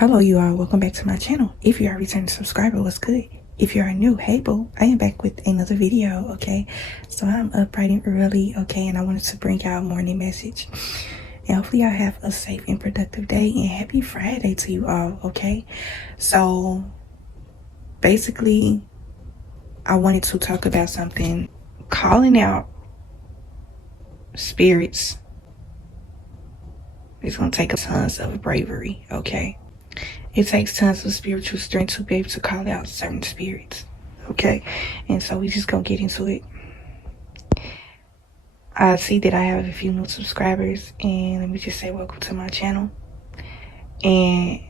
Hello you all, welcome back to my channel. If you are a returning subscriber, what's good? If you are new, hey boo, I am back with another video, okay? So I'm up bright and early, okay, and I wanted to bring out a morning message. And hopefully y'all have a safe and productive day, and happy Friday to you all, okay? So basically, I wanted to talk about something, calling out spirits. It's gonna take tons of bravery, okay? It takes tons of spiritual strength to be able to call out certain spirits, okay? And so we just gonna get into it. I see that I have a few new subscribers, and let me just say welcome to my channel. And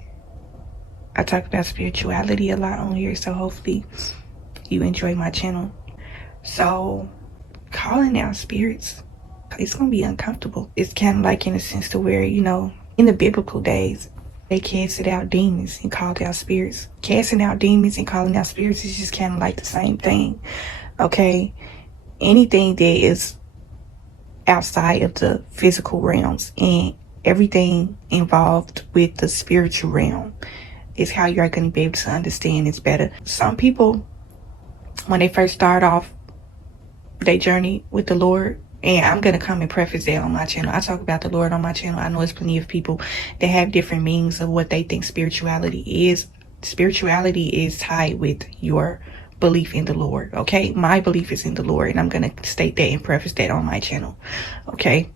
I talk about spirituality a lot on here, so hopefully you enjoy my channel. So calling out spirits, it's gonna be uncomfortable. It's kind of like in a sense to where, you know, in the biblical days, they casted out demons and called out spirits. Casting out demons and calling out spirits is just kind of like the same thing, okay? Anything that is outside of the physical realms and everything involved with the spiritual realm is how you're going to be able to understand it's better. Some people, when they first start off their journey with the Lord, and I'm going to come and preface that on my channel. I talk about the Lord on my channel. I know there's plenty of people that have different meanings of what they think spirituality is. Spirituality is tied with your belief in the Lord, okay? My belief is in the Lord, and I'm going to state that and preface that on my channel, okay?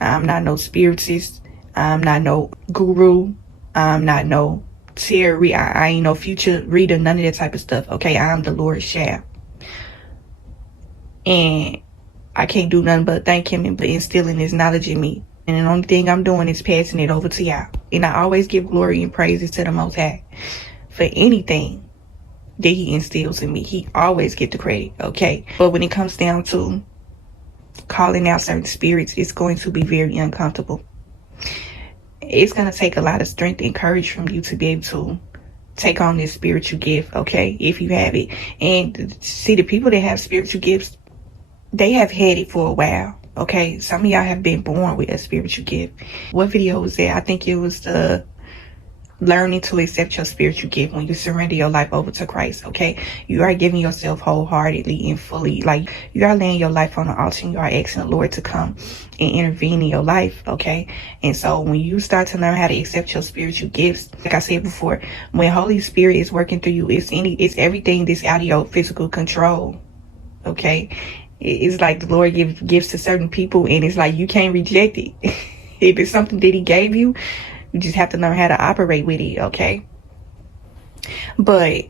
I'm not no spiritist. I'm not no guru. I'm not no tarot. I ain't no future reader, none of that type of stuff, okay? I'm the Lord's child. And I can't do nothing but thank him and instilling his knowledge in me. And the only thing I'm doing is passing it over to y'all. And I always give glory and praises to the Most High for anything that he instills in me. He always get the credit, okay? But when it comes down to calling out certain spirits, it's going to be very uncomfortable. It's going to take a lot of strength and courage from you to be able to take on this spiritual gift, okay? If you have it. And see, the people that have spiritual gifts, they have had it for a while, okay? Some of y'all have been born with a spiritual gift. What video was that? I think it was the learning to accept your spiritual gift when you surrender your life over to Christ, okay? You are giving yourself wholeheartedly and fully, like you are laying your life on the altar, and you are asking the Lord to come and intervene in your life, okay? And so when you start to learn how to accept your spiritual gifts, like I said before, when Holy Spirit is working through you, it's everything that's out of your physical control, okay? It's like the Lord gives gifts to certain people, and it's like you can't reject it. If it's something that he gave you, you just have to learn how to operate with it, okay? But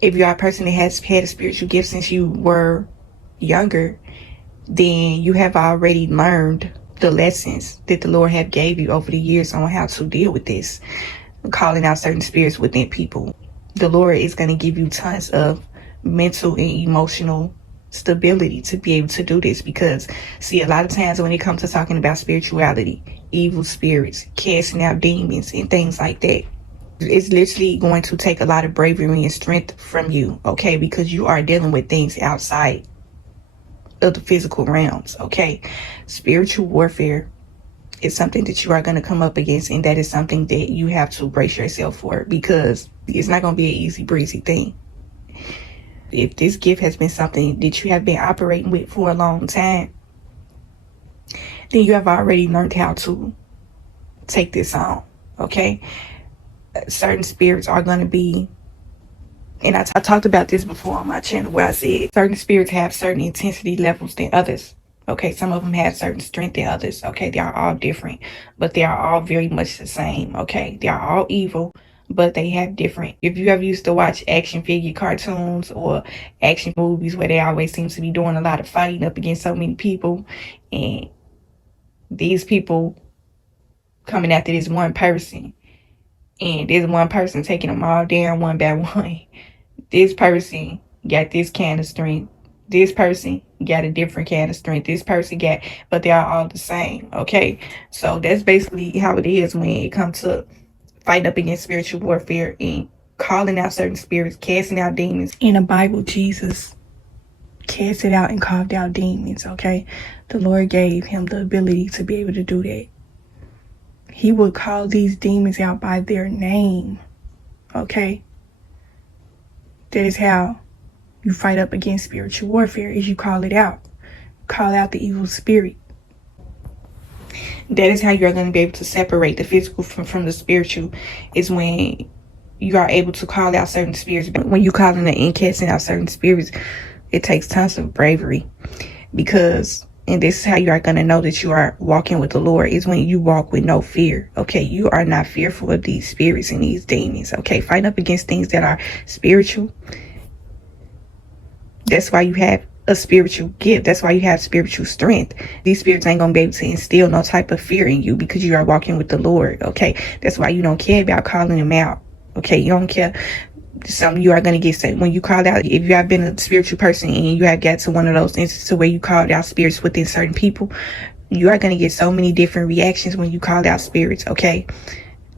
if you're a person that has had a spiritual gift since you were younger, then you have already learned the lessons that the Lord have gave you over the years on how to deal with this, calling out certain spirits within people. The Lord is going to give you tons of mental and emotional stability to be able to do this, because see, a lot of times when it comes to talking about spirituality, evil spirits, casting out demons and things like that, it's literally going to take a lot of bravery and strength from you, okay? Because you are dealing with things outside of the physical realms, okay? Spiritual warfare is something that you are going to come up against, and that is something that you have to brace yourself for, because it's not going to be an easy breezy thing. If this gift has been something that you have been operating with for a long time, then you have already learned how to take this on, okay? Certain spirits are going to be, and I talked about this before on my channel, where I said certain spirits have certain intensity levels than others, okay? Some of them have certain strength than others, okay? They are all different, but they are all very much the same, okay? They are all evil, but they have different. If you ever used to watch action figure cartoons or action movies where they always seem to be doing a lot of fighting up against so many people, and these people coming after this one person, and this one person taking them all down one by one. This person got this kind of strength. This person got a different kind of strength. This person got, but they are all the same, okay? So that's basically how it is when it comes to fighting up against spiritual warfare and calling out certain spirits, casting out demons. In the Bible, Jesus casted out and carved out demons, okay? The Lord gave him the ability to be able to do that. He will call these demons out by their name. Okay? That is how you fight up against spiritual warfare, is you call it out. Call out the evil spirit. That is how you're going to be able to separate the physical from the spiritual, is when you are able to call out certain spirits. When you calling and casting out certain spirits, it takes tons of bravery, because, and this is how you are going to know that you are walking with the Lord, is when you walk with no fear. Okay, you are not fearful of these spirits and these demons. Okay, fight up against things that are spiritual. That's why you have a spiritual gift. That's why you have spiritual strength. These spirits ain't gonna be able to instill no type of fear in you, because you are walking with the Lord. Okay, that's why you don't care about calling them out. Okay, you don't care. You are going to get saved when you call out. If you have been a spiritual person and you have got to one of those instances where you called out spirits within certain people, you are going to get so many different reactions when you called out spirits. Okay,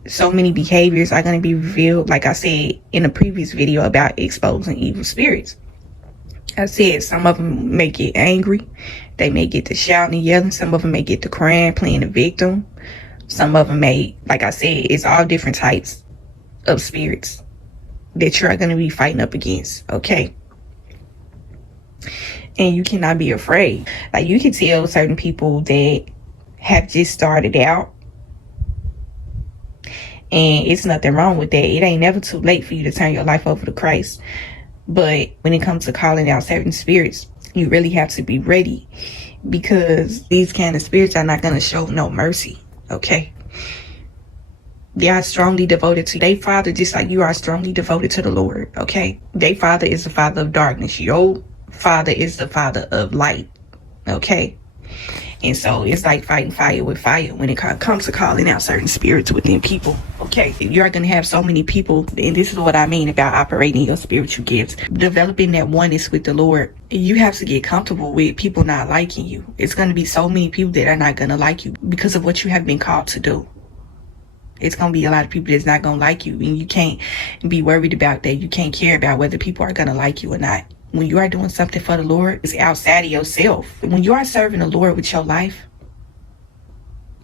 so many behaviors are going to be revealed, like I said in a previous video about exposing evil spirits. I said some of them may get angry, they may get to shouting and yelling, some of them may get to crying, playing the victim, some of them may, like I said, it's all different types of spirits that you're going to be fighting up against. Okay, and you cannot be afraid. Like, you can tell certain people that have just started out, and it's nothing wrong with that. It ain't never too late for you to turn your life over to Christ. But when it comes to calling out certain spirits, you really have to be ready, because these kind of spirits are not going to show no mercy. Okay, they are strongly devoted to their father, just like you are strongly devoted to the Lord. Okay, their father is the father of darkness. Your father is the father of light. Okay, and so it's like fighting fire with fire when it comes to calling out certain spirits within people. Okay, you're going to have so many people, and this is what I mean about operating your spiritual gifts, developing that oneness with the Lord. You have to get comfortable with people not liking you. It's going to be so many people that are not going to like you because of what you have been called to do. It's going to be a lot of people that's not going to like you, and you can't be worried about that. You can't care about whether people are going to like you or not. When you are doing something for the Lord, it's outside of yourself. When you are serving the Lord with your life,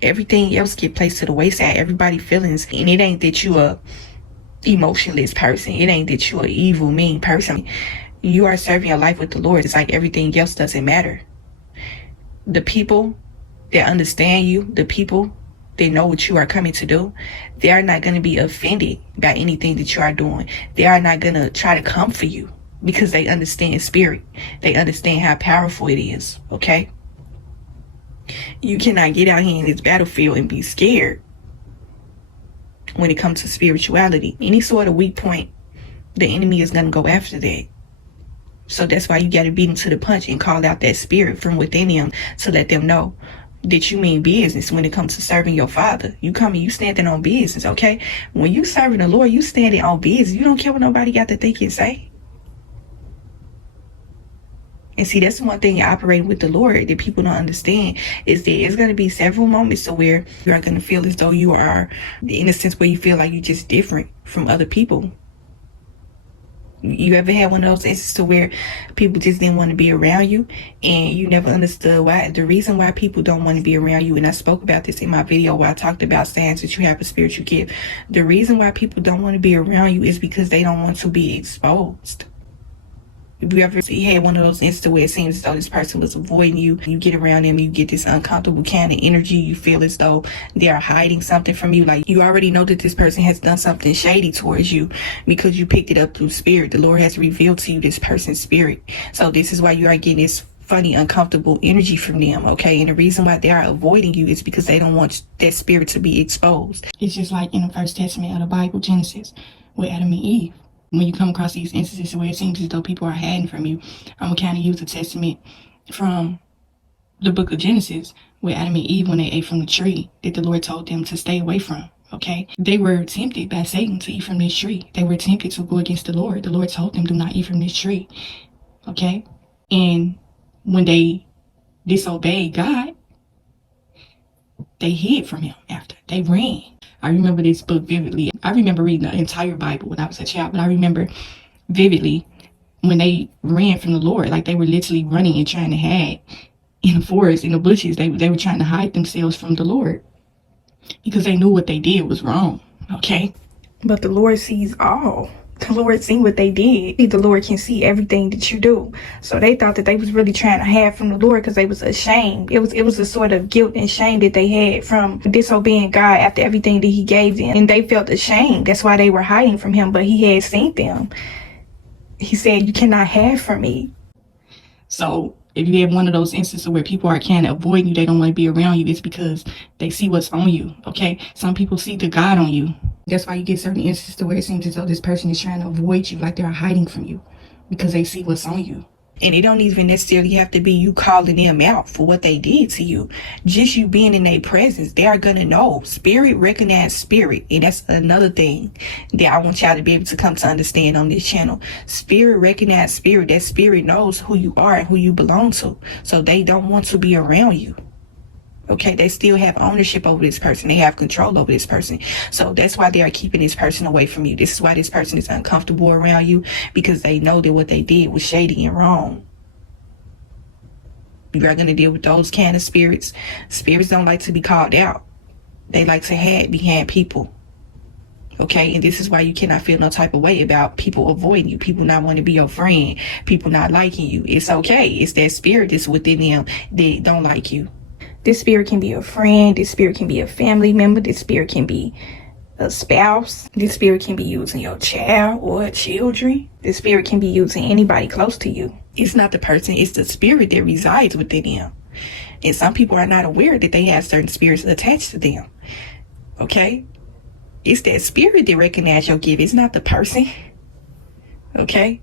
everything else get placed to the wayside. Everybody feelings, and it ain't that you a emotionless person. It ain't that you a evil, mean person. You are serving your life with the Lord. It's like everything else doesn't matter. The people that understand you, the people they know what you are coming to do, they are not going to be offended by anything that you are doing. They are not going to try to come for you, because they understand spirit. They understand how powerful it is. Okay, you cannot get out here in this battlefield and be scared when it comes to spirituality. Any sort of weak point, the enemy is going to go after that. So that's why you got to beat them to the punch and call out that spirit from within them, to let them know that you mean business when it comes to serving your father. You standing on business. Okay, when you serving the Lord, you standing on business. You don't care what nobody got to think and say. And see, that's the one thing operating with the Lord that people don't understand, is that it's going to be several moments to where you are going to feel as though you are, in a sense, where you feel like you're just different from other people. You ever had one of those instances to where people just didn't want to be around you, and you never understood why? The reason why people don't want to be around you, and I spoke about this in my video where I talked about signs that you have a spiritual gift. The reason why people don't want to be around you is because they don't want to be exposed. If you ever had one of those instances where it seems as though this person was avoiding you, you get around them, you get this uncomfortable kind of energy, you feel as though they are hiding something from you. Like, you already know that this person has done something shady towards you because you picked it up through spirit. The Lord has revealed to you this person's spirit. So this is why you are getting this funny, uncomfortable energy from them. Okay, and the reason why they are avoiding you is because they don't want that spirit to be exposed. It's just like in the First Testament of the Bible, Genesis, with Adam and Eve. When you come across these instances where it seems as though people are hiding from you, I'm going to kind of use a testament from the book of Genesis, where Adam and Eve, when they ate from the tree that the Lord told them to stay away from. Okay, they were tempted by Satan to eat from this tree. They were tempted to go against the Lord. The Lord told them, do not eat from this tree. Okay, and when they disobeyed God, they hid from him after. They ran. I remember this book vividly. I remember reading the entire Bible when I was a child, but I remember vividly when they ran from the Lord, like they were literally running and trying to hide in the forest, in the bushes. They were trying to hide themselves from the Lord. because they knew what they did was wrong, okay? But the Lord sees all. The Lord seen what they did. The Lord can see everything that you do. So they thought that they was really trying to hide from the Lord because they was ashamed. It was a sort of guilt and shame that they had from disobeying God after everything that he gave them. And they felt ashamed. That's why they were hiding from him. But he had seen them. He said, you cannot hide from me. So if you have one of those instances where people are kind of avoiding you, they don't want to be around you, it's because they see what's on you, okay? Some people see the God on you. That's why you get certain instances where it seems as though this person is trying to avoid you, like they're hiding from you, because they see what's on you. And it don't even necessarily have to be you calling them out for what they did to you. Just you being in their presence, they are going to know. Spirit recognize spirit. And that's another thing that I want y'all to be able to come to understand on this channel. Spirit recognize spirit. That spirit knows who you are and who you belong to. So they don't want to be around you. Okay, they still have ownership over this person. They have control over this person. So that's why they are keeping this person away from you. This is why this person is uncomfortable around you, because they know that what they did was shady and wrong. You are going to deal with those kind of spirits. Spirits don't like to be called out. They like to hide behind people. Okay, and this is why you cannot feel no type of way about people avoiding you, people not wanting to be your friend, people not liking you. It's okay. It's that spirit that's within them that don't like you. This spirit can be a friend. This spirit can be a family member. This spirit can be a spouse. This spirit can be using your child or children. This spirit can be using anybody close to you. It's not the person, it's the spirit that resides within them. And some people are not aware that they have certain spirits attached to them. Okay? It's that spirit that recognizes your gift. It's not the person. Okay?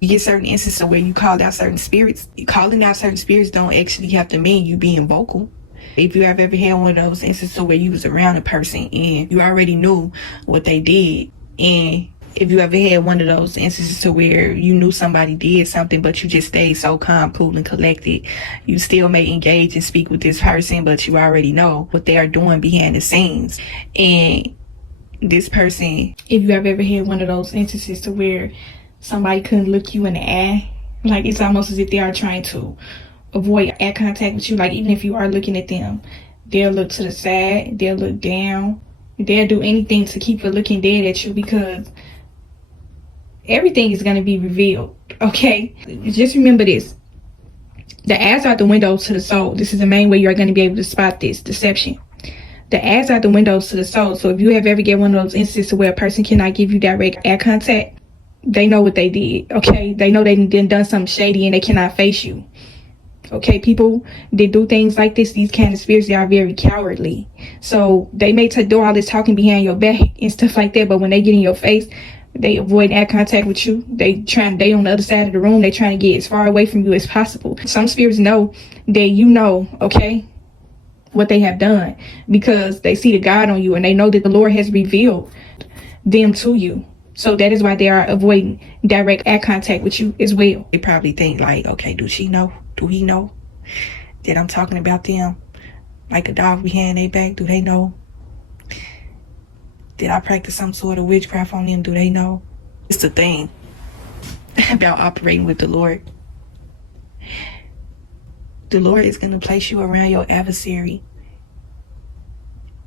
You get certain instances where you call out certain spirits. Calling out certain spirits don't actually have to mean you being vocal. If you have ever had one of those instances where you was around a person and you already knew what they did, and if you ever had one of those instances to where you knew somebody did something but you just stayed so calm, cool, and collected, you still may engage and speak with this person, but you already know what they are doing behind the scenes. And this person, if you have ever had one of those instances to where somebody couldn't look you in the eye, like it's almost as if they are trying to avoid eye contact with you. Like even if you are looking at them, they'll look to the side, they'll look down, they'll do anything to keep you looking dead at you, because everything is going to be revealed. Okay, just remember this: the eyes are the windows to the soul. This is the main way you are going to be able to spot this deception. The eyes are the windows to the soul. So if you have ever get one of those instances where a person cannot give you direct eye contact, they know what they did. Okay, they know they done something shady and they cannot face you. Okay, people that do things like this, these kind of spirits, they are very cowardly. So they may do all this talking behind your back and stuff like that, but when they get in your face, they avoid eye contact with you. They on the other side of the room. They trying to get as far away from you as possible. Some spirits know that you know, okay, what they have done, because they see the God on you and they know that the Lord has revealed them to you. So that is why they are avoiding direct eye contact with you as well. They probably think like, okay, do she know? Do he know that I'm talking about them? Like a dog behind their back, do they know? Did I practice some sort of witchcraft on them? Do they know? It's the thing about operating with the Lord. The Lord is going to place you around your adversary,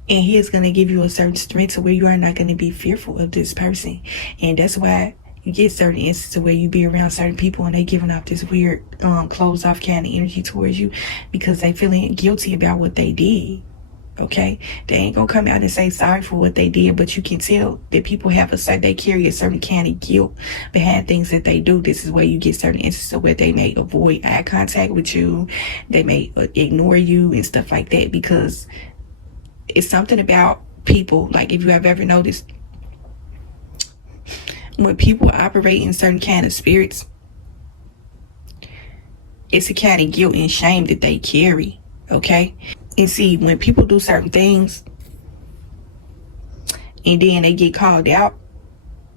and he is going to give you a certain strength to where you are not going to be fearful of this person. And that's why you get certain instances where you be around certain people and they giving off this weird closed off kind of energy towards you, because they feeling guilty about what they did. Okay, they ain't gonna come out and say sorry for what they did, but you can tell that people they carry a certain kind of guilt behind things that they do. This is where you get certain instances where they may avoid eye contact with you, they may ignore you and stuff like that, because it's something about people. Like if you have ever noticed, when people operate in certain kind of spirits, it's a kind of guilt and shame that they carry. Okay, and see, when people do certain things and then they get called out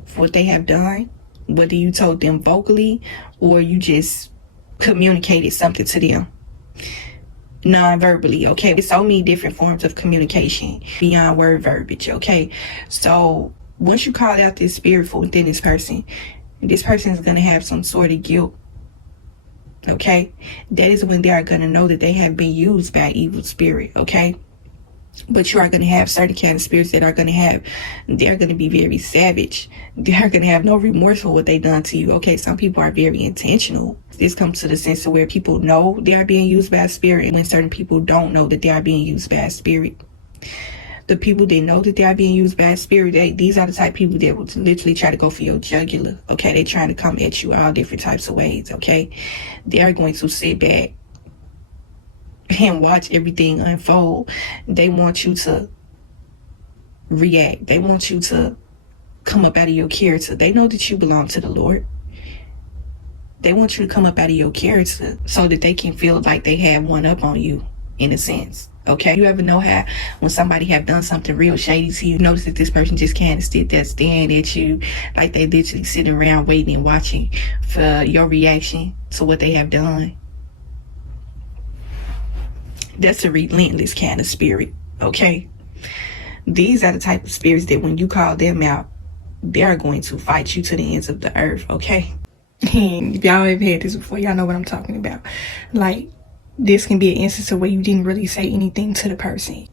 for what they have done, whether you told them vocally or you just communicated something to them non-verbally, okay? There's so many different forms of communication beyond word verbiage, okay? So once you call out this spirit from within this person is going to have some sort of guilt, okay? That is when they are going to know that they have been used by an evil spirit, okay? But you are going to have certain kind of spirits that they're going to be very savage. They're going to have no remorse for what they done to you. Okay, some people are very intentional. This comes to the sense of where people know they are being used by a spirit, and when certain people don't know that they are being used by a spirit. The people that know that they are being used by a spirit, these are the type of people that will literally try to go for your jugular. Okay, they're trying to come at you all different types of ways. Okay, they are going to sit back and watch everything unfold. They want you to react. They want you to come up out of your character. They know that you belong to the Lord. They want you to come up out of your character so that they can feel like they have one up on you, in a sense. Okay, you ever know how when somebody have done something real shady to you, notice that this person just kind of sit there staring at you like they literally sitting around waiting and watching for your reaction to what they have done? That's a relentless kind of spirit. Okay, these are the type of spirits that when you call them out, they are going to fight you to the ends of the earth. Okay, and if y'all have had this before, y'all know what I'm talking about. Like, this can be an instance of where you didn't really say anything to the person.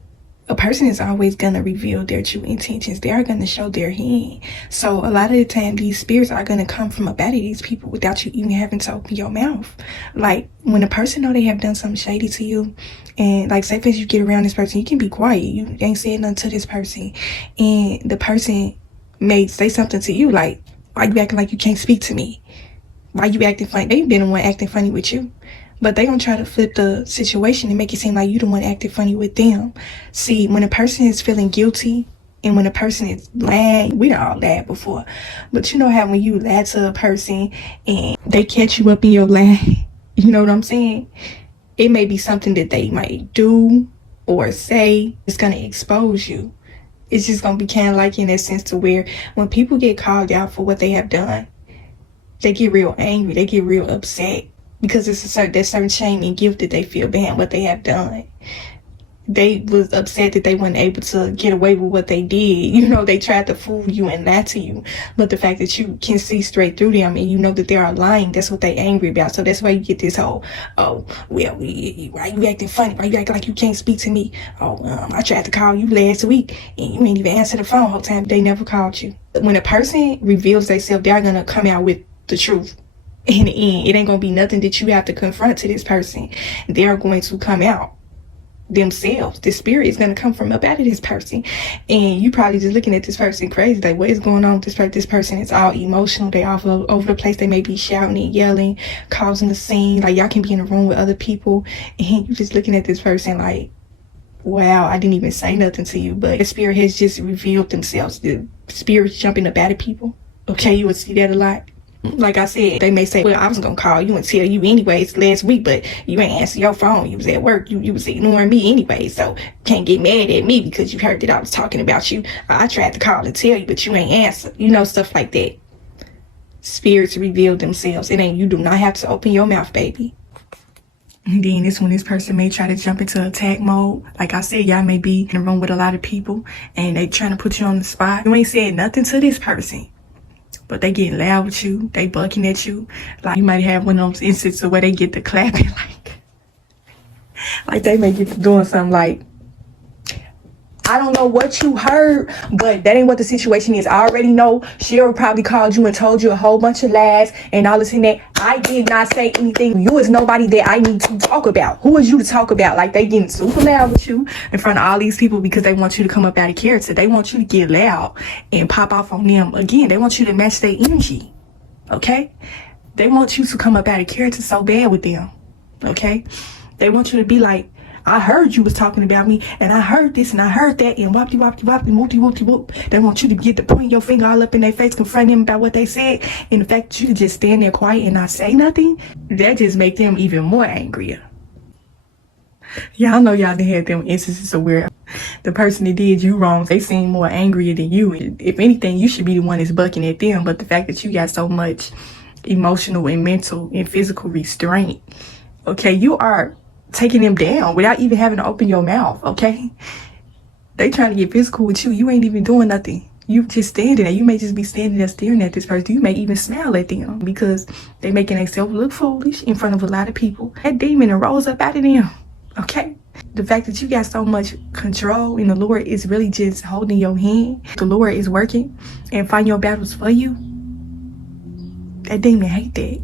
A person is always going to reveal their true intentions. They are going to show their hand. So a lot of the time, these spirits are going to come from up out of these people without you even having to open your mouth. Like, when a person know they have done something shady to you, and like, say for instance, you get around this person, you can be quiet. You ain't saying nothing to this person. And the person may say something to you like, why you acting like you can't speak to me? Why you acting funny? They've been the one acting funny with you. But they gonna try to flip the situation and make it seem like you the one acting funny with them. See, when a person is feeling guilty and when a person is lying, we done all lied before. But you know how when you lie to a person and they catch you up in your lie, you know what I'm saying? It may be something that they might do or say. It's gonna expose you. It's just gonna be kind of like in that sense to where when people get called out for what they have done, they get real angry, they get real upset. Because it's that certain shame and guilt that they feel behind what they have done. They was upset that they weren't able to get away with what they did. You know, they tried to fool you and lie to you. But the fact that you can see straight through them and you know that they are lying, that's what they angry about. So that's why you get this whole, oh, well, why you acting funny? Why you acting like you can't speak to me? Oh, I tried to call you last week and you ain't even answer the phone the whole time. They never called you. When a person reveals themselves, they're going to come out with the truth. In the end, it ain't gonna be nothing that you have to confront to this person. They're going to come out themselves. The spirit is gonna come from up out of this person, and you probably just looking at this person crazy, like what is going on with this person? This person is all emotional. They all over the place. They may be shouting and yelling, causing a scene. Like, y'all can be in a room with other people, and you just looking at this person like, wow, I didn't even say nothing to you, but the spirit has just revealed themselves. The spirits jumping up out of people. Okay, you would see that a lot. Like I said, they may say, well, I was going to call you and tell you anyways last week, but you ain't answer your phone. You was at work. You was ignoring me anyway. So can't get mad at me because you heard that I was talking about you. I tried to call and tell you, but you ain't answer. You know, stuff like that. Spirits reveal themselves. It ain't, you do not have to open your mouth, baby. And then this when this person may try to jump into attack mode. Like I said, y'all may be in a room with a lot of people and they trying to put you on the spot. You ain't said nothing to this person, but they get loud with you. They bucking at you. Like, you might have one of those instances where they get to clapping. Like they may get to doing something like, I don't know what you heard, but that ain't what the situation is. I already know Cheryl probably called you and told you a whole bunch of lies and all this and that. I did not say anything. You is nobody that I need to talk about. Who is you to talk about? Like, they getting super loud with you in front of all these people because they want you to come up out of character. They want you to get loud and pop off on them. Again, they want you to match their energy. Okay? They want you to come up out of character so bad with them. Okay? They want you to be like, I heard you was talking about me, and I heard this, and I heard that, and whoopty, whoopty, whoopty, whoopty, whoopty, whoop. They want you to get to point your finger all up in their face, confront them about what they said, and the fact that you could just stand there quiet and not say nothing, that just make them even more angrier. Y'all know y'all done had them instances of where the person that did you wrong, they seem more angrier than you. If anything, you should be the one that's bucking at them, but the fact that you got so much emotional and mental and physical restraint, okay, you are taking them down without even having to open your mouth. Okay, they trying to get physical with you. You ain't even doing nothing. You just standing there. You may just be standing there staring at this person. You may even smile at them because they making themselves look foolish in front of a lot of people. That demon rose up out of them. Okay, The fact that you got so much control and the Lord is really just holding your hand. The Lord is working and fighting your battles for you. That demon hate that.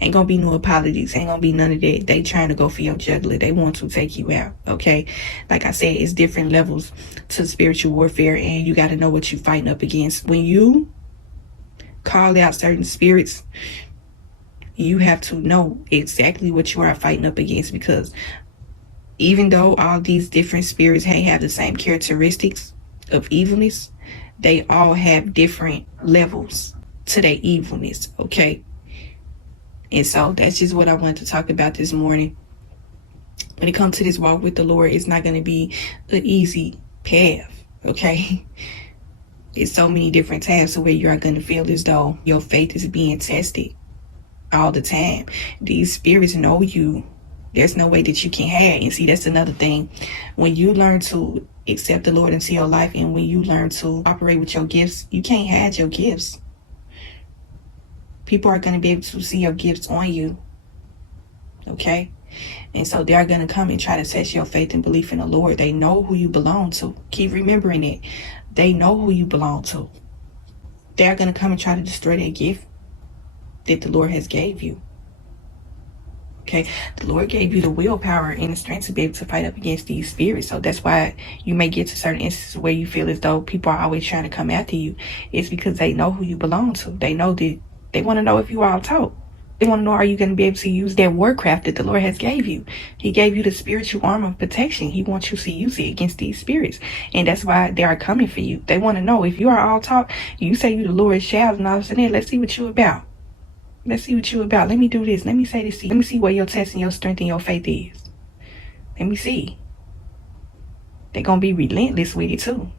Ain't gonna be no apologies. Ain't gonna be none of that. They trying to go for your jugular. They want to take you out, okay? Like I said, it's different levels to spiritual warfare, and you got to know what you're fighting up against. When you call out certain spirits, you have to know exactly what you are fighting up against, because even though all these different spirits have the same characteristics of evilness, they all have different levels to their evilness, okay? And so that's just what I wanted to talk about this morning. When it comes to this walk with the Lord, it's not going to be an easy path, okay? It's so many different times where you are going to feel as though your faith is being tested all the time. These spirits know you. There's no way that you can hide. And see, that's another thing. When you learn to accept the Lord into your life, and when you learn to operate with your gifts, you can't hide your gifts. People are going to be able to see your gifts on you. Okay? And so they are going to come and try to test your faith and belief in the Lord. They know who you belong to. Keep remembering it. They know who you belong to. They are going to come and try to destroy that gift that the Lord has gave you. Okay, the Lord gave you the willpower and the strength to be able to fight up against these spirits. So that's why you may get to certain instances where you feel as though people are always trying to come after you. It's because they know who you belong to. They know that they want to know if you are all taught. They want to know, are you going to be able to use that warcraft that the Lord has gave you? He gave you the spiritual armor of protection. He wants you to use it against these spirits. And that's why they are coming for you. They want to know if you are all taught. You say you the Lord's child and all of a sudden, let's see what you about. Let's see what you about. Let me do this. Let me say this to you. Let me see where your test and your strength and your faith is. Let me see. They're going to be relentless with it too.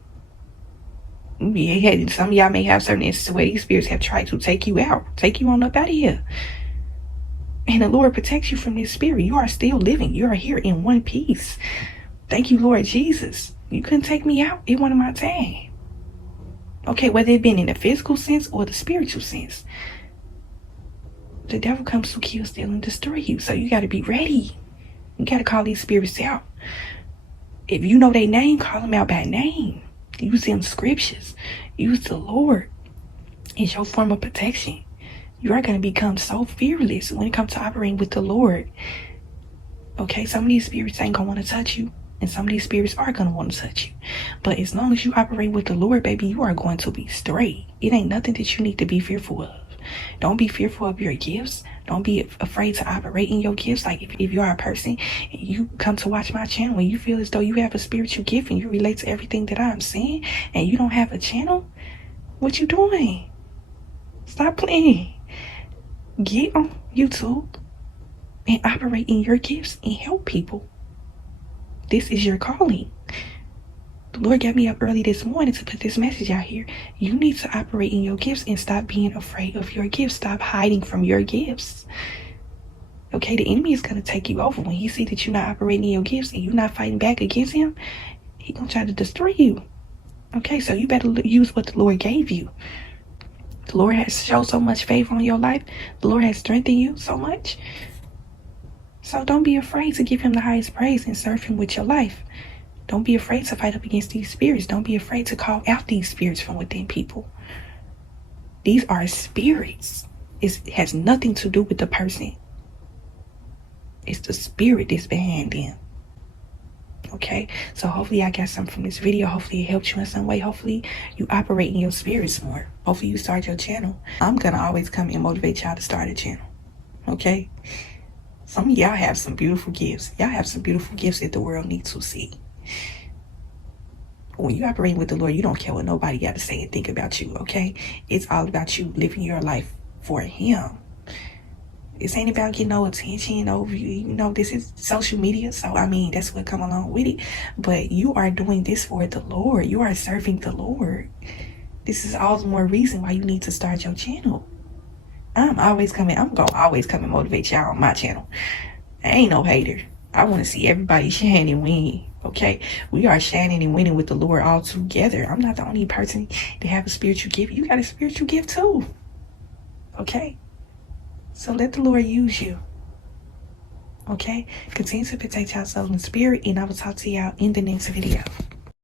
Some of y'all may have certain instances where these spirits have tried to take you out. Take you on up out of here. And the Lord protects you from this spirit. You are still living. You are here in one piece. Thank you, Lord Jesus. You couldn't take me out in one of my time. Okay, whether it been in the physical sense or the spiritual sense. The devil comes to kill, steal, and destroy you. So you got to be ready. You got to call these spirits out. If you know their name, call them out by name. Use them scriptures. Use the Lord as your form of protection. You are going to become so fearless when it comes to operating with the Lord. Okay, some of these spirits ain't going to want to touch you. And some of these spirits are going to want to touch you. But as long as you operate with the Lord, baby, you are going to be straight. It ain't nothing that you need to be fearful of. Don't be fearful of your gifts. Don't be afraid to operate in your gifts. Like if you are a person and you come to watch my channel and you feel as though you have a spiritual gift and you relate to everything that I'm saying and you don't have a channel, what you doing? Stop playing. Get on YouTube and operate in your gifts and help people. This is your calling. The Lord got me up early this morning to put this message out here. You need to operate in your gifts and stop being afraid of your gifts. Stop hiding from your gifts. Okay, the enemy is going to take you over. When he see that you're not operating in your gifts and you're not fighting back against him, he's going to try to destroy you. Okay, so you better use what the Lord gave you. The Lord has shown so much favor on your life. The Lord has strengthened you so much. So don't be afraid to give him the highest praise and serve him with your life. Don't be afraid to fight up against these spirits. Don't be afraid to call out these spirits from within people. These are spirits. It has nothing to do with the person. It's the spirit that's behind them. Okay? So hopefully I got something from this video. Hopefully it helped you in some way. Hopefully you operate in your spirits more. Hopefully you start your channel. I'm going to always come and motivate y'all to start a channel. Okay? Some of y'all have some beautiful gifts. Y'all have some beautiful gifts that the world needs to see. When you operate with the Lord, you don't care what nobody got to say and think about you, okay? It's all about you living your life for him. This ain't about getting no attention over you. You know, this is social media, so I mean, that's what come along with it. But you are doing this for the Lord. You are serving the Lord. This is all the more reason why you need to start your channel. I'm gonna always come and motivate y'all on my channel. I ain't no hater. I want to see everybody shine and win. Okay, we are shining and winning with the Lord all together. I'm not the only person to have a spiritual gift. You got a spiritual gift too. Okay, so let the Lord use you. Okay? Continue to protect y'all soul and spirit, and I will talk to y'all in the next video.